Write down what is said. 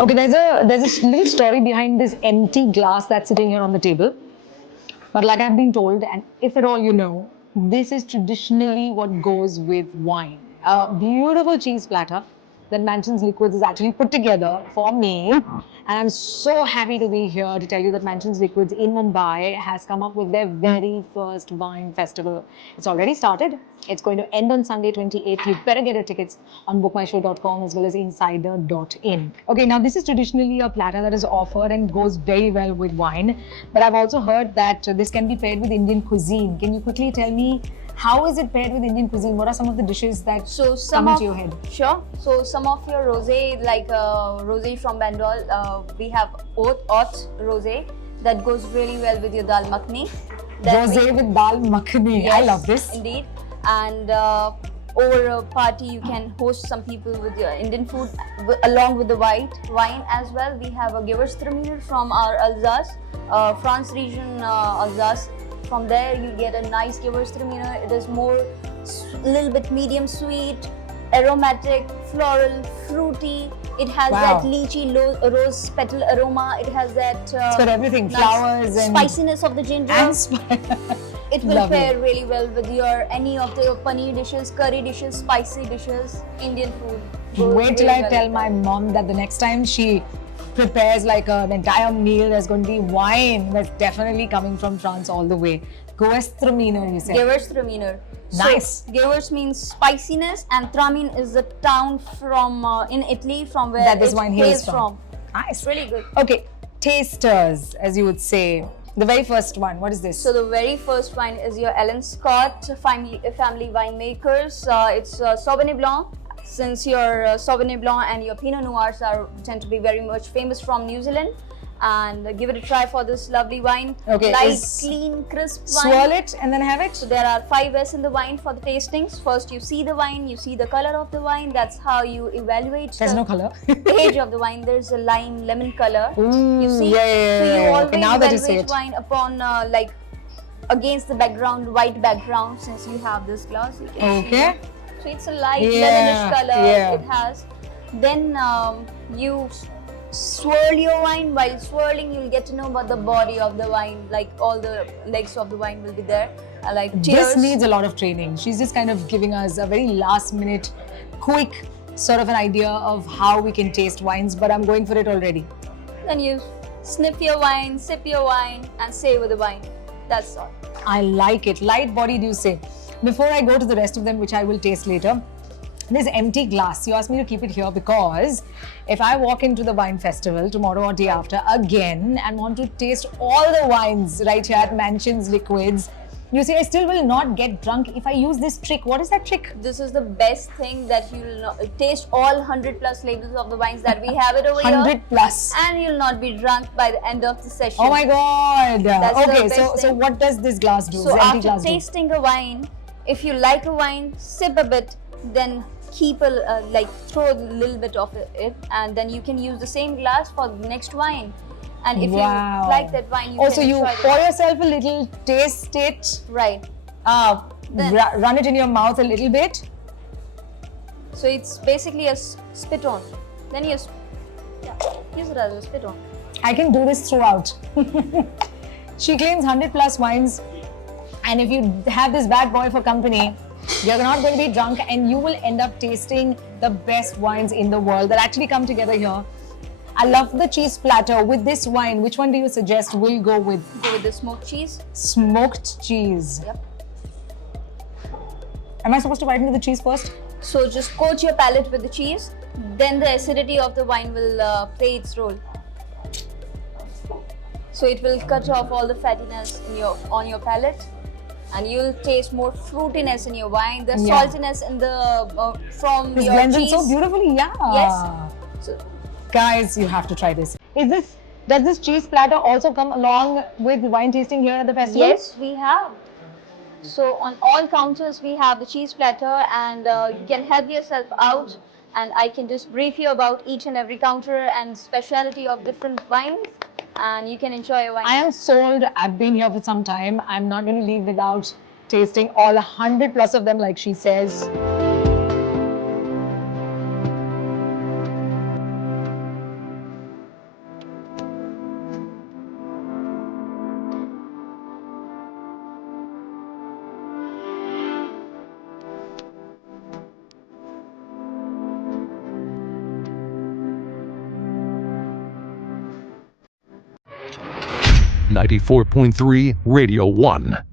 Okay, there's a little story behind this empty glass that's sitting here on the table. But like I've been told, and if at all you know, this is traditionally what goes with wine. A beautiful cheese platter that Mansionz Liquids has actually put together for me. And I'm so happy to be here to tell you that Mansionz Liquids in Mumbai has come up with their very first wine festival. It's already started. It's going to end on Sunday 28th. You better get your tickets on bookmyshow.com as well as insider.in. Okay, now this is traditionally a platter that is offered and goes very well with wine. But I've also heard that this can be paired with Indian cuisine. Can you quickly tell me how is it paired with Indian cuisine? What are some of the dishes that come into your head? Sure. So some of your rosé, like rosé from Bengal, we have oat rosé that goes really well with your dal makhani. Rosé with dal makhani. Yes, I love this. Indeed. And over a party, you can host some people with your Indian food along with the white wine as well. We have a Gewürztraminer from our Alsace, France region, Alsace. From there, you get a nice Gewürztraminer. It is more, little bit medium sweet, aromatic, floral, fruity. It has that lychee rose petal aroma. It has that it's got everything, flowers and spiciness of the ginger. It will pair really well with your any of the paneer dishes, curry dishes, spicy dishes, Indian food. Wait till I tell my mom that the next time she prepares like an entire meal, there's going to be wine that's definitely coming from France all the way. Gewürztraminer, you said. Gewürztraminer. Nice. So, Gewürz means spiciness, and Tramin is the town from in Italy from where that this wine hails from. Nice. Really good. Okay, tasters, as you would say. The very first one, what is this? So the very first wine is your Ellen Scott family winemakers. It's Sauvignon Blanc. Since your Sauvignon Blanc and your Pinot Noirs tend to be very much famous from New Zealand, and give it a try for this lovely wine. Okay, light, clean, crisp wine. Swirl it and then have it. So there are 5 S's in the wine for the tastings. First, you see the wine, you see the color of the wine. That's how you evaluate. There's no color. Age of the wine. There's a lime, lemon color. Ooh, you see. Yeah. So you always okay, now that you evaluate wine upon like against the background, white background. Since you have this glass, you can see. So it's a light lemonish color. It has. Then you swirl your wine. While swirling, you'll get to know about the body of the wine. Like all the legs of the wine will be there. Like cheers. This needs a lot of training. She's just kind of giving us a very last minute, quick sort of an idea of how we can taste wines. But I'm going for it already. Then you sniff your wine, sip your wine, and savor the wine. That's all. I like it. Light bodied, you say. Before I go to the rest of them, which I will taste later, this empty glass, you asked me to keep it here because if I walk into the wine festival tomorrow or day after again and want to taste all the wines right here at Mansionz Liquids, you see, I still will not get drunk if I use this trick. What is that trick? This is the best thing that you'll taste all 100 plus labels of the wines that we have it over 100 plus. And you'll not be drunk by the end of the session. Oh my God. That's okay, so what does this glass do? So after tasting a wine, if you like a wine, sip a bit, then keep throw a little bit of it, and then you can use the same glass for the next wine. And if you like that wine, you also you pour yourself a little, taste it, right? Run it in your mouth a little bit. So it's basically a spit on. Then you use it as a spit on. I can do this throughout. She claims 100 plus wines, and if you have this bad boy for company, you're not going to be drunk, and you will end up tasting the best wines in the world that actually come together here. I love the cheese platter with this wine. Which one do you suggest we'll go with? Go with the smoked cheese. Smoked cheese. Yep. Am I supposed to bite into the cheese first? So just coat your palate with the cheese. Then the acidity of the wine will play its role. So it will cut off all the fattiness on your palate, and you'll taste more fruitiness in your wine. The saltiness in the from this your blends cheese. in so beautifully. Yeah. Yes. So, guys, you have to try this. Does this cheese platter also come along with wine tasting here at the festival? Yes, we have. So on all counters we have the cheese platter, and you can help yourself out, and I can just brief you about each and every counter and specialty of different wines, and you can enjoy your wine. I am sold. I've been here for some time. I'm not going to leave without tasting all 100 plus of them, like she says. 94.3 Radio 1.